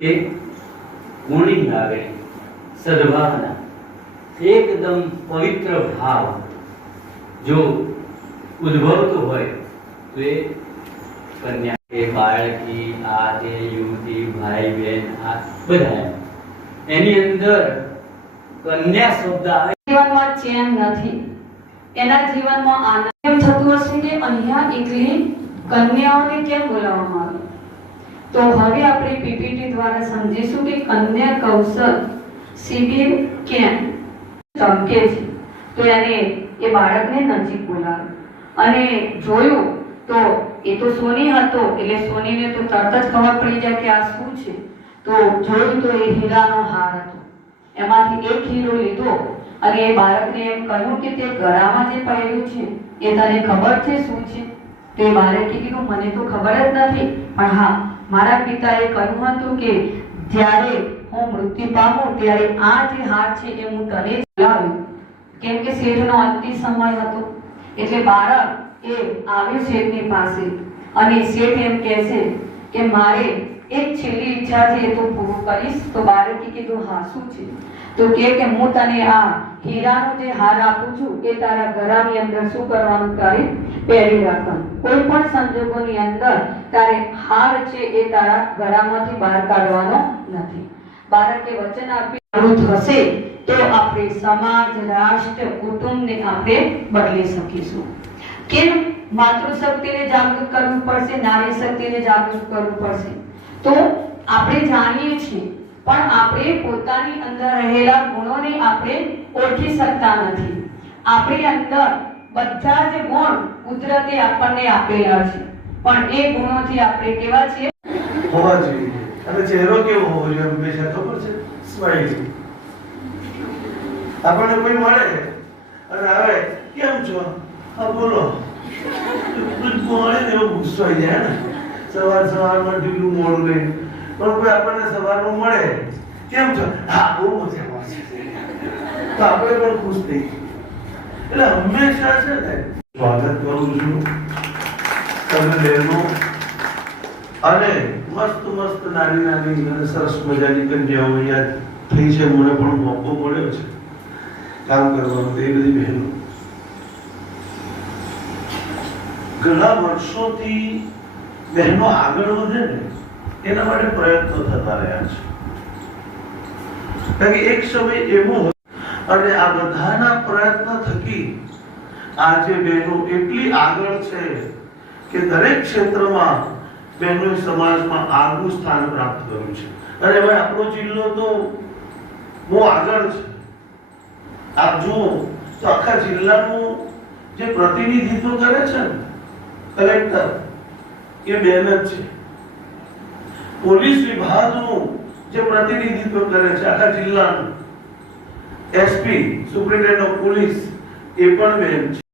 એ ગુણી આવે સદભાવના. એકદમ પવિત્ર ભાવ જો ઉદ્ભવતો હોય, તો એ કન્યા, એ બાળકી, આ તે યુવતી, ભાઈ બહેન આ બધા એની અંદર કન્યા શબ્દ જીવનમાં ચેન નથી. એના જીવનમાં આનંદ થતું હશે કે અહીંયા એકલી કન્યાઓને કેમ બોલાવવામાં આવે? તો હવે આપણે પીપીટી દ્વારા સમજીશું કે કન્યા કૌશલ શિબિર કેમ? ચમકે છે. તો એને એ બાળકને નજીક બોલાવે અને જોયું તો એ તો સોની હતો, એટલે સોનીને તો તરત જ ખબર પડી જાય કે આ શું છે. તો જોયું તો એ હીરાનો હાર હતો. એમાંથી એક હીરો લીધો અને એ બાળકને એમ કહ્યું કે તે ગળામાં જે પહેર્યું છે, એ તને ખબર છે શું છે? તો બાળકે કીધું, મને તો ખબર જ નથી. પણ હા, મારા પિતાએ કહ્યું હતું કે, જ્યારે હું મૃત્યુ પામું, ત્યારે આ જે હાથ છે એ હું તને જ લાવ્યું. કેમ કે શેઠનો અંતિમ સમય હતો. એટલે બાળક એ આવ્યું શેઠની પાસે. અને શેઠ એમ કહે છે કે, મારે એક છેલ્લી ઈચ્છા છે એ તો પૂરું કરીશ. તો બાળકે કીધું, હા છે? તો કે કે, હું તને આ હીરાનો જે હાર આપું છું, એ તારા ગળાની અંદર શું કરવાનું તારે પહેરી રાખવાનું? કોઈ પણ સંજોગોની અંદર તારે હાર છે એ તારા ઘરામાંથી બહાર કાઢવાનો નથી. બાળકે વચન આપી જાગૃત હશે તો આપણે સમાજ, રાષ્ટ્ર, કુટુંબને આપણે બદલી શકીશું. કેમ? માતૃશક્તિને જાગૃત કરવું પડશે, નારી શક્તિને જાગૃત કરવું પડશે. તો આપણે જાણીએ છીએ, પણ આપણે પોતાની અંદર રહેલા ગુણોને આપણે ઓળખી શકતા નથી. આપણી અંદર બધા જ ગુણ કુદરતે આપણને આપેલા છે, પણ એ ગુણોથી આપણે કેવા છીએ? હોવા જોઈએ. અને ચહેરો કેવો હોવો જોઈએ, હંમેશા ખબર છે? સ્માઈલ. આપણને કોઈ મળે? અને આવે કેમ છો? હા, બોલો. મળે ને એવો ગુસ્સો આવી જાય ને? સવાર સવારમાં ઢીલું મોડું લઈને. પણ કોઈ આપણને સવારમાં મળે? કેમ છો? હા, બહુ મજામાં છે. તો આપણે પણ ખુશ થઈ એટલે હંમેશા છે ને, સ્વાગત કરું છું તમે બહેનો અને મસ્ત મસ્ત નાની નાની અને સરસ મજાની કન્યાઓ અહીંયા થઈ છે. મને પણ મોકો મળ્યો છે. કામ કરવાનો એ બધી બહેનો. ઘણા વર્ષોથી બહેનો આગળ વધે ને, એના માટે પ્રયત્નો થતા રહ્યા છે. કારણ કે એક સમય એવો અને આ બધાના પ્રયત્ન થકી આજે બહેનો એટલી આગળ છે કે દરેક ક્ષેત્રમાં બહેનો સમાજમાં આગવું સ્થાન પ્રાપ્ત કર્યું છે. અને હવે આપણો જિલ્લો તો બહુ આગળ છે. આપ જુઓ તો આખા જિલ્લાનું જે પ્રતિનિધિત્વ કરે છે ને, કલેક્ટર એ મહેનત છે. પોલીસ વિભાગનું જે પ્રતિનિધિત્વ કરે છે, આખા જિલ્લાનું, એસપી, સુપ્રિન્ટેન્ડન્ટ ઓફ પોલીસ, એ પણ બેન છે.